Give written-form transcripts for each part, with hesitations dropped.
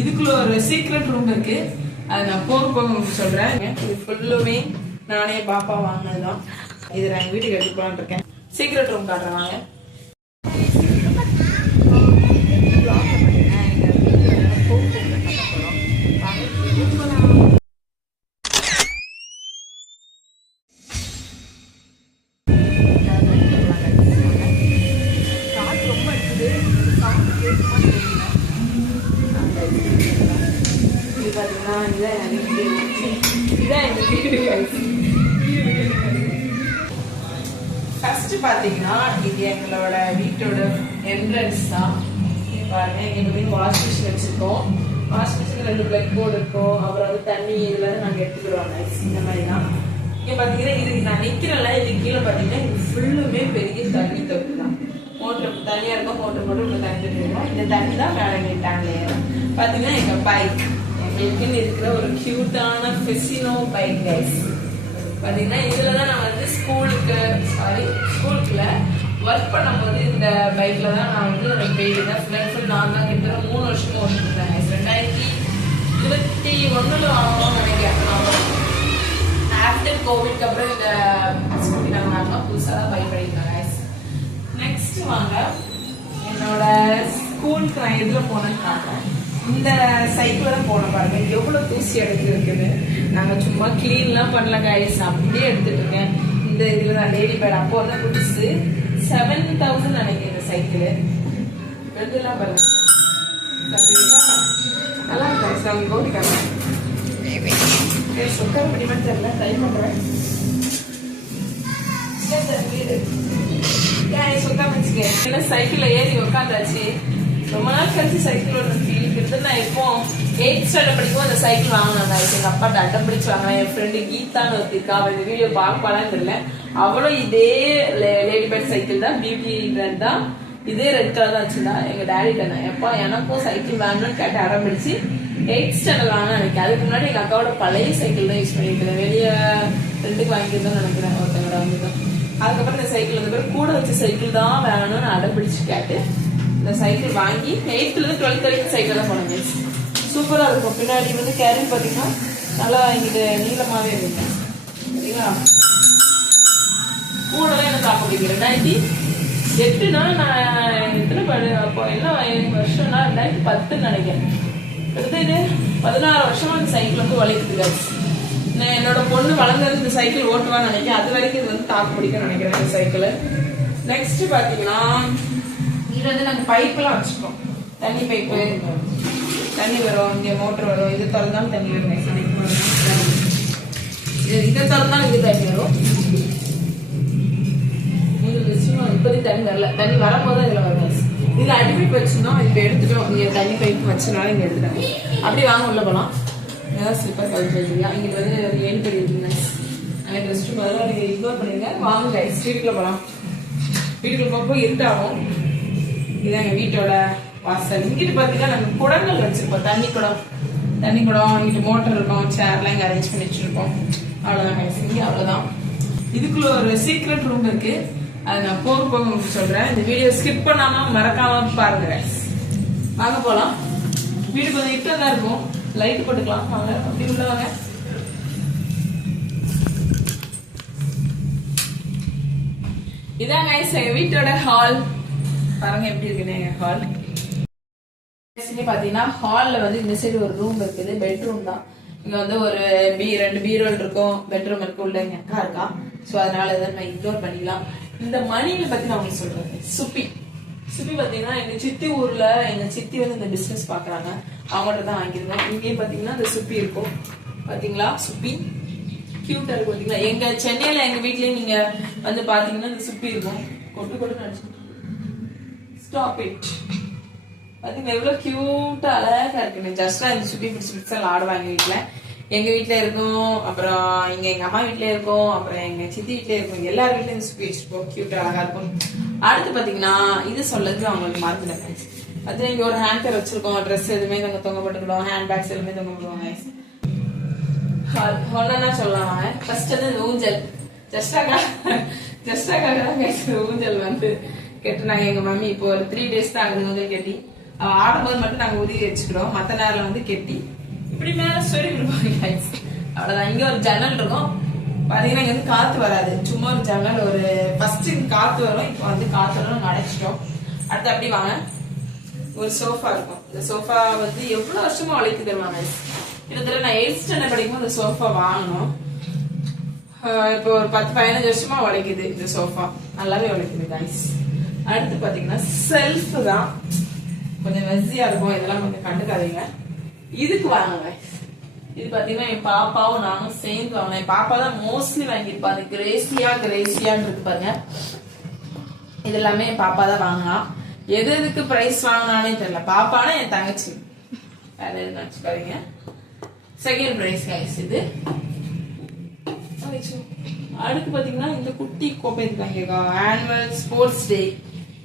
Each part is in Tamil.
இதுக்குள்ள ஒரு சீக்ரெட் ரூம் இருக்கு. அது நான் போக போக உங்களுக்கு சொல்றேன். இது ஃபுல்லுமே நானே பாப்பா வாங்கினதுதான். இது நான் எங்க வீட்டுக்கு எடுத்து போலான்னு இருக்கேன். சீக்ரெட் ரூம் காட்டுறேன் வாங்க. ஃபர்ஸ்ட் பாத்தீங்கன்னா இது எங்களோட வீட்டோட என்ட்ரன்ஸ் தான். பாருங்க, எங்க வாஷ் மிஷின் வச்சிருக்கோம். வாஷ் மிஷின் 2 பிளக் போர்டு இருக்கும். அப்புறம் வந்து தண்ணி இதுல நாங்க எடுத்துக்கிறோம். இந்த மாதிரி தான். இங்க பாத்தீங்கன்னா இதுக்கு நான் நிக்கிறேன்ல, இது கீழே பாத்தீங்கன்னா இது ஃபுல்லுமே பெரிய தண்ணி தொட்டி தான். மோட்டர் தனியா இருக்கும், மோட்டர் போட்டு உள்ள தண்ணி இருக்கும். இந்த தண்ணி தான் மேலே டேங்க்ல ஏறும். பாத்தீங்கன்னா எங்க பைக் எங்களுக்குன்னு இருக்கிற ஒரு கியூட்டான ஃபெசினோ பைக் கைஸ். பாத்தீங்கன்னா இதுலதான் நான் வந்து ஸ்கூலுக்குல ஒர்க் பண்ணும்போது இந்த பைக்ல தான் நான் வந்து போயிட்டேன். ஃபுல் நான் தான் கிட்ட 3 வருஷமா ஓட்டிருந்தேன். 2021 ஆகும் நினைக்கிறேன். ஆஃப்டர் கோவிட்க்கு அப்புறம் இந்த ஸ்கூட்டி நாங்கள் வாங்கலாம். புதுசாக தான் பைக் பண்ணியிருக்கேன். நெக்ஸ்ட் வாங்க, என்னோட ஸ்கூலுக்கு நான் எதுல போனேன்னு காட்டுறேன். இந்த சைக்கிள் தான் போன பாருங்க, எவ்வளவு தூசி எடுத்து இருக்குது. நாங்க சும்மா கிளீன்லாம் பண்ணல கைஸ், அப்படியே எடுத்துட்டு இருக்கேன். இந்த இதுல நான் லேடி பேட் அப்போ வந்து புதுசு 7,000 நினைக்கிறேன் இந்த சைக்கிள். எடுத்துலாம் பாருங்க, நல்லா இருக்கு. அவங்க கோட்டிக்காங்க சுக்கர் பண்ணி மட்டும் தெரியல, ட்ரை பண்றேன். சைக்கிள்ல ஏறி உட்காந்தாச்சு. ரொம்ப நாள் கழிச்சு சைக்கிள் ஓடுற ஃபீல் இருக்கு. நான் இப்போ 8th ஸ்டாண்டர்ட் படிக்கும் அந்த சைக்கிள் வாங்கினாங்க. எங்க அப்பாட்ட அடம் பிடிச்சு வாங்கினேன். என் ஃப்ரெண்டு கீதான்னு ஒருத்திருக்கா, அவள் இந்த வீடியோ பார்ப்பாளான்னு தெரியல. அவளும் இதே லேடி பேர்ட் சைக்கிள் தான், பியூட்டி பிராண்ட் தான். இதே ரெட் கலர் தான் வச்சுருந்தா. எங்க டேடி தானே எப்பா எனக்கும் சைக்கிள் வாங்கணும்னு கேட்டு அடம் பிடிச்சு 8th ஸ்டாண்டர்ட் வாங்கினா நினைக்கிறேன். அதுக்கு முன்னாடி எங்க அக்காவோட பழைய சைக்கிள் தான் யூஸ் பண்ணிருக்கேன். வெளியே ரெண்டுக்கு வாங்கியிருந்தோம்னு நினைக்கிறேன் ஒருத்தவங்க வாங்கிதான். அதுக்கப்புறம் இந்த சைக்கிள் வந்து கூட வச்ச சைக்கிள் தான் வேணும்னு அடம் பிடிச்சு கேட்டு இந்த சைக்கிள் வாங்கி 8th இருந்து 12th வரைக்கும் சைக்கிள் தான் போனேங்க. சூப்பரா இருக்கும். பின்னாடி வந்து கேரிங் பாத்தீங்கன்னா நல்லா இங்கிட்டு நீளமாவே இருக்கும். சரிங்களா? கூடவே எனக்கு அப்போ 2008னா நான் எத்தனை அப்போ என்ன வருஷம்னா 2010 நினைக்கிறேன். அடுத்து 16 வருஷமா இந்த சைக்கிள் வந்து வலிக்குது. நான் என்னோட பொண்ணு வளர்ந்தது இந்த சைக்கிள் ஓட்டுவான்னு நினைக்கிறேன். அது வரைக்கும் இது வந்து தாக்கு பிடிக்க நினைக்கிறேன் இந்த சைக்கிள். நெக்ஸ்ட் பாத்தீங்கன்னா இது வந்து நாங்க பைப் எல்லாம் வச்சுக்கோம். தண்ணி பைப்பு, தண்ணி வரும், இங்க மோட்டர் வரும். இது திறந்தாலும் தண்ணி வரும். இதை திறந்தாலும் இது தண்ணி வரும். இப்போதைக்கு தண்ணி வரல, தண்ணி வரும்போது இதுல வரும். இதுல அடிமைப்பு வச்சுருந்தோம், இப்ப எடுத்துட்டோம். இங்க தண்ணி பைப்பு வச்சனால இங்க எடுத்துட்டாங்க. அப்படி வாங்க உள்ள போலாம். ஏதாவது ஸ்லிப்பர் கழிச்சு வச்சுருக்கா. இங்க வந்து 7 பேர் இருக்குங்க. அங்கே ரெஸ்ட் ரூம் அதெல்லாம் நீங்க இக்னோர் பண்ணிருங்க. வாங்க வீட்டுக்குள்ள போலாம். வீட்டுக்குள்ள போய் இருட்டாகும். இதுதான் எங்க வீட்டோட வாசல். இங்கிட்டு பாத்தீங்கன்னா நாங்க குடங்கள் வச்சிருப்போம். தண்ணி குடம், இங்கிட்டு மோட்டர் இருக்கும். சேர்லாம் இங்க அரேஞ்ச் பண்ணி வச்சிருப்போம். அவ்வளவுதான். அவ்வளவுதான். இதுக்குள்ள ஒரு சீக்ரெட் ரூம் இருக்கு. அது நான் போக போக உங்களுக்கு சொல்றேன். இந்த வீடியோ ஸ்கிப் பண்ணாம மறக்காம பாருங்க. வாங்க போலாம். வீடு கொஞ்சம் இருட்டா தான் இருக்கும். லைட் போட்டுக்கலாம். வாங்க அப்படி உள்ள வாங்க. இதான் கைஸ் எங்க வீட்டோட ஹால். பாருங்க எப்படி இருக்குன்னு எங்க ஹால். பாத்தீங்கன்னா ஹால்ல வந்து இந்த சைடு ஒரு ரூம் இருக்குது. பெட்ரூம் தான். இங்க வந்து ஒரு 2 பீரோல் இருக்கும். பெட்ரூம் இருக்கு. உள்ள எங்க அக்கா இருக்கா. சோ அதனால இதை நம்ம இக்னோர் பண்ணிக்கலாம். இந்த மணியை பத்தி நான் உங்களுக்கு சொல்றேன். சுப்பி பாத்தீங்கன்னா எங்க சித்தி ஊர்ல எங்க சித்தி வந்து இந்த பிசினஸ் பாக்குறாங்க. அவங்கள்ட்ட தான் வாங்கிருந்தோம். இங்கேயும் பாத்தீங்கன்னா இந்த சுப்பி இருக்கும். பாத்தீங்களா சுப்பி கியூட்டா இருக்கும். பாத்தீங்களா எங்க சென்னையில எங்க வீட்லயே நீங்க வந்து பாத்தீங்கன்னா இந்த சுப்பி இருக்கும். கொட்டு நினைச்சு ஸ்டாப் இட். பாத்தீங்கன்னா எவ்வளவு கியூட்டா அழகா இருக்கு. ஜஸ்டா இந்த சுப்பி பிடிச்சு ஆடுவாங்க வீட்டுல. எங்க வீட்டுல இருக்கும், அப்புறம் இங்க எங்க அம்மா வீட்டுல இருக்கும், அப்புறம் எங்க சித்தி வீட்டுல இருக்கும். எல்லார் வீட்லயும் இந்த சுப்பி வச்சிருப்போம். கியூட்டா அழகா இருக்கும். அடுத்து பாத்தீங்கன்னா இது சொல்றது அவங்களுக்கு மறந்துட்டேன். பாத்தீங்கன்னா இங்க ஒரு ஹேண்ட் பேர் வச்சிருக்கோம். ட்ரெஸ் எதுவுமே நாங்க தொங்க போட்டுக்கிறோம். ஹேண்ட் பேக்ஸ் எதுவுமே தொங்க போடுவோம். ஒன்னா சொல்லலாம். ஃபர்ஸ்ட் வந்து ஊஞ்சல். ஜஸ்டாக்காக ஊஞ்சல் வந்து கெட்டுனாங்க எங்க மம்மி. இப்போ ஒரு 3 days தான் ஆகுது ஊஞ்சல் கட்டி. ஆடும்போது மட்டும் நாங்க உதவி வச்சுக்கிறோம், மத்த நேரம் வந்து கெட்டி இப்படி மேல சொல்லி விடுவாங்க. அவ்வளவுதான். இங்க ஒரு ஜன்னல் இருக்கும் பாத்தீங்கன்னா, இங்க வந்து காத்து வராது, சும்மா ஒரு ஜன்னல். ஒரு ஃபர்ஸ்ட் காத்து வரும், இப்போ வந்து காத்து வரும், நாங்க அடைச்சிட்டோம். அடுத்து அப்படி வாங்க, ஒரு சோஃபா இருக்கும். இந்த சோஃபா வந்து எவ்வளவு வருஷமா உழைக்கு தருவாங்க. கிட்டத்தட்ட நான் 8th ஸ்டாண்டர்ட் படிக்கும்போது இந்த சோஃபா வாங்கணும். இப்போ ஒரு 10-15 வருஷமா உழைக்குது இந்த சோஃபா, நல்லாவே உழைக்குது கைஸ். அடுத்து பாத்தீங்கன்னா செல்ஃப் தான், கொஞ்சம் மெஸ்ஸியா இருக்கும், இதெல்லாம் கொஞ்சம் கண்டுக்காதீங்க. இதுக்கு வாங்க கைஸ். இது பாத்தீங்கன்னா என் பாப்பாவும் நானும் சேர்ந்து வாங்கினேன். என் பாப்பா தான் மோஸ்ட்லி வாங்கியிருப்பா. அது கிரேசியான்னு இருக்கு பாருங்க. இது எல்லாமே என் பாப்பா தான் வாங்கினா. எது எதுக்கு பிரைஸ் வாங்கினானே தெரியல. பாப்பானா என் தங்கச்சி, வேற எது நினைச்சுக்காதீங்க. செகண்ட் பிரைஸ் கைஸ் இது. அடுத்து பாத்தீங்கன்னா இந்த குட்டி கோப்பை இருக்காங்க, ஆனுவல் ஸ்போர்ட்ஸ் டே.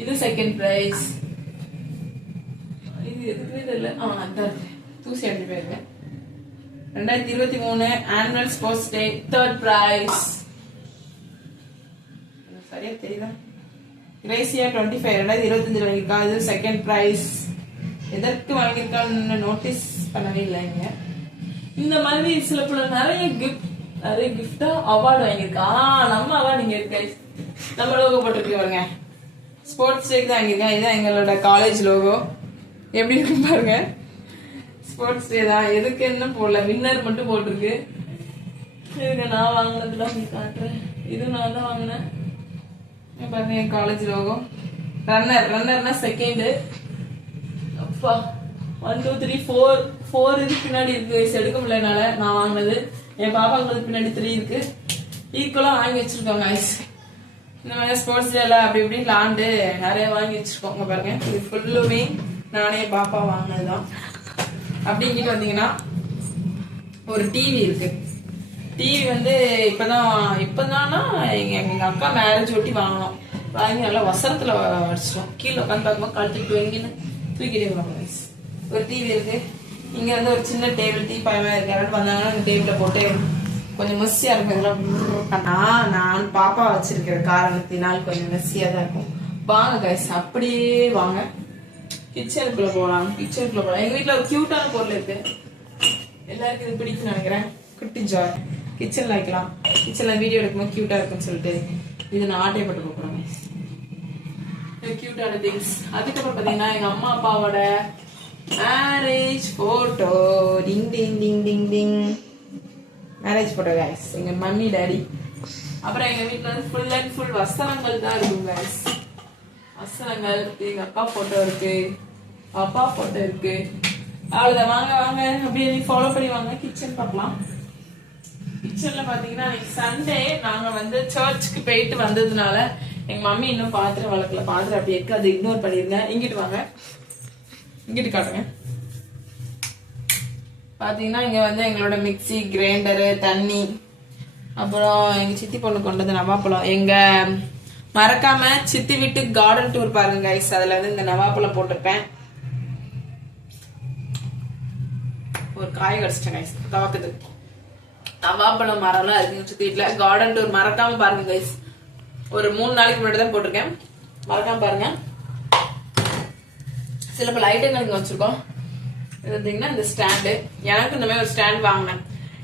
இது செகண்ட் பிரைஸ். இது எதுக்குமே தெரியல, அந்த தூசி அடிச்சு போயிருக்கேன். 2023 annual sports day third prize. சரியா தெரியுதா? கிரேசியா 25 2025 வாங்கியிருக்கா. இது செகண்ட் பிரைஸ். எதற்கு வாங்கியிருக்கான்னு நோட்டீஸ் பண்ணவே இல்லைங்க. இந்த மாதிரி சில பல நிறைய கிஃப்டா அவார்டு வாங்கியிருக்கா. நம்ம அவார்டு இங்க இருக்கு, நம்ம லோகோ போட்டிருக்கு பாருங்க. ஸ்போர்ட்ஸ் டேக்கு தான் வாங்கியிருக்கேன். இதுதான் எங்களோட காலேஜ் லோகோ. எப்படி இருக்கு பாருங்க. ஸ்போர்ட்ஸ் டே தான், எதுக்கு என்ன போடல, வின்னர் மட்டும் போட்டிருக்கு. இதுக்கு நான் வாங்கினதுல காட்டுறேன். இது நான் தான் வாங்கினேன் பாருங்க, என் காலேஜ் லோகோ. ரன்னர்னா செகண்ட். அப்பா 1 2 3 4 இதுக்கு பின்னாடி இருக்கு, எடுக்க முடியலனால நான் வாங்கினது. என் பாப்பாங்களுக்கு பின்னாடி 3 இருக்கு. ஈக்குவலா வாங்கி வச்சிருக்கோம் கைஸ். இந்த மாதிரி ஸ்போர்ட்ஸ் டேல அப்படி இப்படி விளாண்டு நிறைய வாங்கி வச்சிருக்கோங்க பாருங்க. இது ஃபுல்லுமே நானே பாப்பா வாங்கினதுதான். அப்படிங்கிட்டு வந்தீங்கன்னா ஒரு டிவி இருக்கு. டிவி வந்து இப்பதானா எங்க அக்கா மேரேஜ் ஒட்டி வாங்கினோம். வாங்கி நல்லா வசரத்துல அடிச்சிட்டோம். கீழே உட்காந்து பார்க்கும்போது கழட்டிட்டு வைங்கன்னு தூக்கிட்டே வாங்க. ஒரு டிவி இருக்கு. இங்க வந்து ஒரு சின்ன டேபிள் டீப்பாயமா இருக்கு. யாராவது வந்தாங்கன்னா அந்த டேபிள போட்டு கொஞ்சம் மெஸ்ஸியா இருக்கும். இதெல்லாம் நான் பாப்பா வச்சிருக்கிற காரணத்தினால் கொஞ்சம் மெஸ்ஸியா தான் இருக்கும். வாங்க கைஸ், அப்படியே வாங்க கிச்சனுக்குள்ள போகலாம். எங்க வீட்டுல ஒரு கியூட்டான பொருள் இருக்கு, எல்லாருக்கும் இது பிடிக்கும்னு நினைக்கிறேன். குட்டி ஜார் கிச்சன்ல வைக்கலாம். கிச்சன்ல வீடியோ எடுக்கும்போது கியூட்டா இருக்குன்னு சொல்லிட்டு இது நான் ஆட்டை போட்டு போறேன். கியூட்டான திங்ஸ். அதுக்கப்புறம் பாத்தீங்கன்னா எங்க அம்மா அப்பாவோட மேரேஜ் போட்டோ. டிங் டிங் டிங் டிங் டிங். மேரேஜ் போட்டோ கைஸ், எங்க மம்மி டாடி. அப்புறம் எங்க வீட்டுல வந்து ஃபுல் அண்ட் ஃபுல் வசனங்கள் தான் இருக்கும் கைஸ். வசனங்கள். எங்க அக்கா போட்டோ இருக்கு, அப்பா போட்டோ இருக்கு. அவ்வளவுதான். வாங்க வாங்க அப்படியே ஃபாலோ பண்ணி வாங்க. கிச்சன் பார்க்கலாம். கிச்சன்ல பாத்தீங்கன்னா சண்டே நாங்க வந்து சர்ச்சுக்கு போயிட்டு வந்ததுனால எங்க மம்மி இன்னும் பாத்திரம் வளர்க்கல. பாத்திரம் அப்படி இருக்கு, அதை இக்னோர் பண்ணிருங்க. இங்கிட்டு வாங்க, இங்கிட்டு காட்டுங்க. பாத்தீங்கன்னா இங்க வந்து எங்களோட மிக்சி, கிரைண்டரு, தண்ணி, அப்புறம் எங்க சித்தி பொண்ணு கொண்டது நவாப்பழம். எங்க மறக்காம சித்தி வீட்டு கார்டன் டூர் பாருங்க கைஸ். அதுல வந்து இந்த நவாப்பழம் போட்டிருப்பேன். ஒரு காய் கடிச்சிட்டேன் கைஸ், தவக்குது. நவாப்பழம் மரம்லாம் இருக்கு சித்தி வீட்டுல. கார்டன் டூர் மறக்காம பாருங்க கைஸ். ஒரு 3 நாளைக்கு முன்னாடி தான் போட்டிருக்கேன், மறக்காம பாருங்க. சில பல ஐட்டங்கள் இங்க வச்சிருக்கோம். பார்த்தீங்கன்னா இந்த ஸ்டாண்டு. எனக்கு இந்த மாதிரி ஒரு ஸ்டாண்ட் வாங்கினேன்.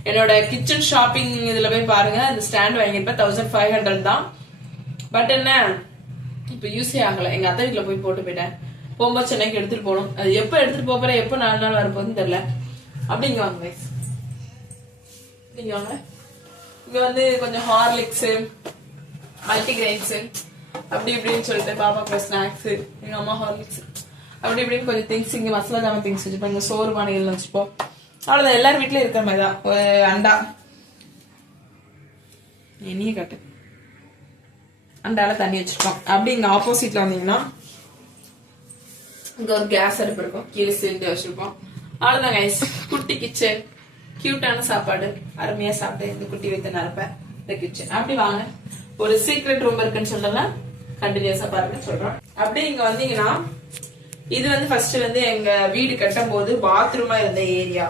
என்னோட கிச்சன் ஷாப்பிங் இதுல போய் பாருங்க. இந்த ஸ்டாண்ட் வாங்கியிருப்பேன் 1500 தான். பட் என்ன இப்ப யூஸே ஆகல. எங்க அத்தை வீட்டுல போய் போட்டு போயிட்டேன். போகும்போது சென்னைக்கு எடுத்துட்டு போகணும். அது எப்ப எடுத்துட்டு போறேன், எப்ப 4 நாள் வரப்போகுதுன்னு தெரியல. அப்படிங்க வாங்க நீங்க வாங்க. இங்க வந்து கொஞ்சம் ஹார்லிக்ஸ், மல்டிகிரெயின்ஸ் அப்படி இப்படின்னு சொல்லிட்டு பாப்பாக்கு ஸ்நாக்ஸ், எங்க அம்மா ஹார்லிக்ஸ் அப்படி இப்படின்னு கொஞ்சம் திங்ஸ். இங்க மசாலா ஜாம திங்ஸ் வச்சுப்போம். இங்க சோறு பானைகள் வச்சுப்போம். அவ்வளவுதான். எல்லாரும் வீட்லயும் இருக்கிற மாதிரிதான். ஒரு அண்டா, எண்ணிய காட்டு, அண்டால தண்ணி வச்சிருக்கோம். அப்படி இங்க ஆப்போசிட்ல வந்தீங்கன்னா இங்க ஒரு கேஸ் அடுப்பு இருக்கும், கீழே சிலிண்டர் வச்சிருப்போம். அவ்வளவுதான் கைஸ். குட்டி கிச்சன், கியூட்டான சாப்பாடு, அருமையா சாப்பிட்டு இந்த குட்டி வைத்து நிரப்ப இந்த கிச்சன். அப்படி வாங்க. ஒரு சீக்ரெட் ரூம் இருக்குன்னு சொல்லலாம், கண்டினியூஸா பாருங்க சொல்றோம். அப்படி இங்க வந்தீங்கன்னா இது வந்து ஃபர்ஸ்ட் வந்து எங்க வீடு கட்டும் போது பாத்ரூமா இருந்த ஏரியா,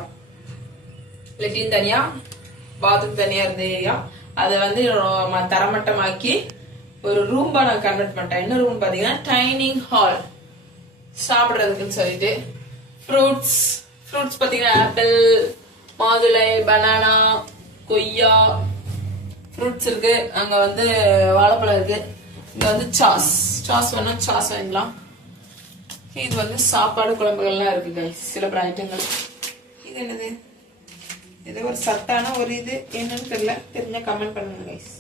லெட்டின் தனியா பாத்ரூம் தனியா இருந்த ஏரியா. அதை வந்து தரமட்டமாக்கி ஒரு ரூம்பா நான் கன்வெர்ட் பண்ணிட்டேன். என்ன ரூம் பாத்தீங்கன்னா டைனிங் ஹால். சாப்பிடுறதுக்குன்னு சொல்லிட்டு ஃப்ரூட்ஸ் பாத்தீங்கன்னா ஆப்பிள், மாதுளை, பனானா, கொய்யா ஃப்ரூட்ஸ் இருக்கு. அங்க வந்து வாழைப்பழம் இருக்கு. இங்க வந்து சாஸ் வேணா சாஸ் வாங்கலாம். இது வந்து சாப்பாடு குழம்புகள்லாம் இருக்கு கைஸ். சில ஐட்டங்கள். இது என்னது? இது ஒரு சத்தான ஒரு இது என்னன்னு தெரியல. தெரிஞ்சா கமெண்ட் பண்ணுங்க கைஸ்.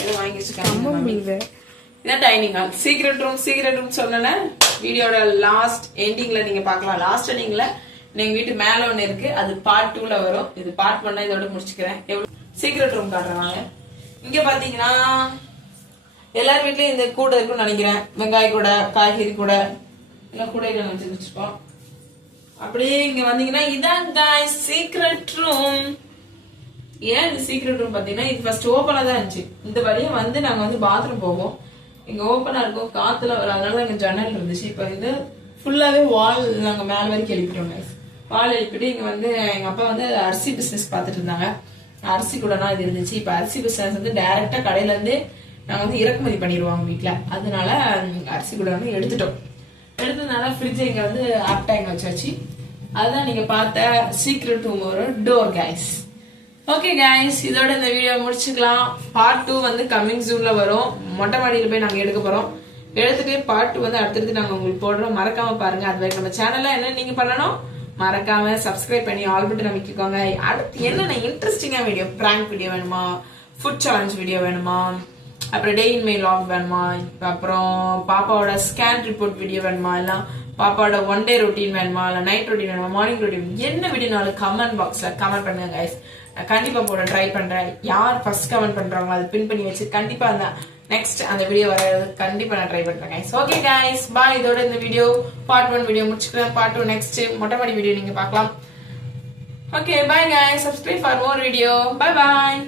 இதை வாங்கி வச்சுக்காங்க. இதான் டைனிங் ஹால். சீக்ரெட் ரூம் சொன்னேன்னா வீடியோட லாஸ்ட் எண்டிங்ல நீங்க பாக்கலாம். லாஸ்ட் எண்டிங்ல எங்க வீட்டு மேல ஒண்ணு இருக்கு. அது பார்ட் 2ல வரும். இது பார்ட் 1 இதோட முடிச்சுக்கிறேன். சீக்ரெட் ரூம் காட்டுறாங்க. இங்க பாத்தீங்கன்னா எல்லார் வீட்லயும் இந்த கூடை இருக்குன்னு நினைக்கிறேன். வெங்காய கூடை, காய்கறி கூடை எல்லாம் கூடைகள் வச்சிருக்கோம். அப்படியே இங்க வந்தீங்கன்னா இதான் गाइस சீக்ரெட் ரூம். ஏன் இந்த சீக்ரெட் ரூம் பாத்தீங்கன்னா இது ஃபர்ஸ்ட் ஓபனா தான் இருந்துச்சு. இந்த வழியா வந்து நாங்க வந்து பாத்ரூம் போவோம். இங்க ஓபனா இருக்கும், காத்துல வர, அதனால இங்க ஜன்னல் இருந்துச்சு. இப்ப இது ஃபுல்லாவே வால் நாங்க மேல வரைக்கும் எழுப்பிட்டோம் गाइस. வால் எழுப்பிட்டு இங்க வந்து எங்க அப்பா வந்து அரிசி பிசினஸ் பாத்துட்டு இருந்தாங்க. அரிசி கூடனா இது இருந்துச்சு. இப்ப அரிசி பிசினஸ் வந்து டைரக்டா கடையில இருந்து நாங்க வந்து இறக்குமதி பண்ணிடுவாங்க வீட்டுல. அதனால அரிசி கூட வந்து எடுத்ததுனால ஃப்ரிட்ஜ் இங்க வந்து ஆப்டா இங்க வச்சாச்சு. அதுதான் நீங்க பார்த்த சீக்ரெட் ரூம் ஒரு டோர் கைஸ். ஓகே கைஸ், இதோட இந்த வீடியோ முடிச்சுக்கலாம். பார்ட் 2 வந்து கம்மிங் ஜூன்ல வரும். மொட்டை மாடியில போய் நாங்க எடுக்க போறோம். எடுத்துட்டு பார்ட் 2 வந்து அடுத்தடுத்து நாங்க உங்களுக்கு போடுறோம். மறக்காம பாருங்க. அது வரைக்கும் நம்ம சேனல்ல என்ன நீங்க பண்ணணும், மறக்காம சப்ஸ்கிரைப் பண்ணி ஆல் பட்டன் அமைக்கிக்கோங்க. அடுத்து என்னென்ன இன்ட்ரெஸ்டிங்கா வீடியோ, பிராங்க் வீடியோ வேணுமா, ஃபுட் சேலஞ்ச் வீடியோ வேணுமா, அப்புறம் டே இன் மை லாக் வேணுமா, அப்புறம் பாப்பாவோட ஸ்கேன் ரிப்போர்ட் வீடியோ வேணுமா, இல்ல பாப்பாவோட ஒன் டே ரொட்டீன் வேணுமா, இல்ல நைட் ரொட்டீன் வேணுமா, மார்னிங் ரொட்டீன், என்ன வீடியோனாலும் கமெண்ட் பாக்ஸ்ல கமெண்ட் பண்ணுங்க கைஸ். நான் கண்டிப்பா போட ட்ரை பண்றேன். யார் ஃபர்ஸ்ட் கமெண்ட் பண்றாங்களோ அதை பின் பண்ணி வச்சு கண்டிப்பா அந்த நெக்ஸ்ட் அந்த வீடியோ வரையாது கண்டிப்பா நான் ட்ரை பண்றேன் கைஸ். ஓகே கைஸ், பாய். இதோட இந்த வீடியோ பார்ட் 1 வீடியோ முடிச்சுக்கிறேன். பார்ட் 2 நெக்ஸ்ட் மொட்டை மாடி வீடியோ நீங்க பார்க்கலாம். Okay, bye guys. Subscribe for more video. Bye bye.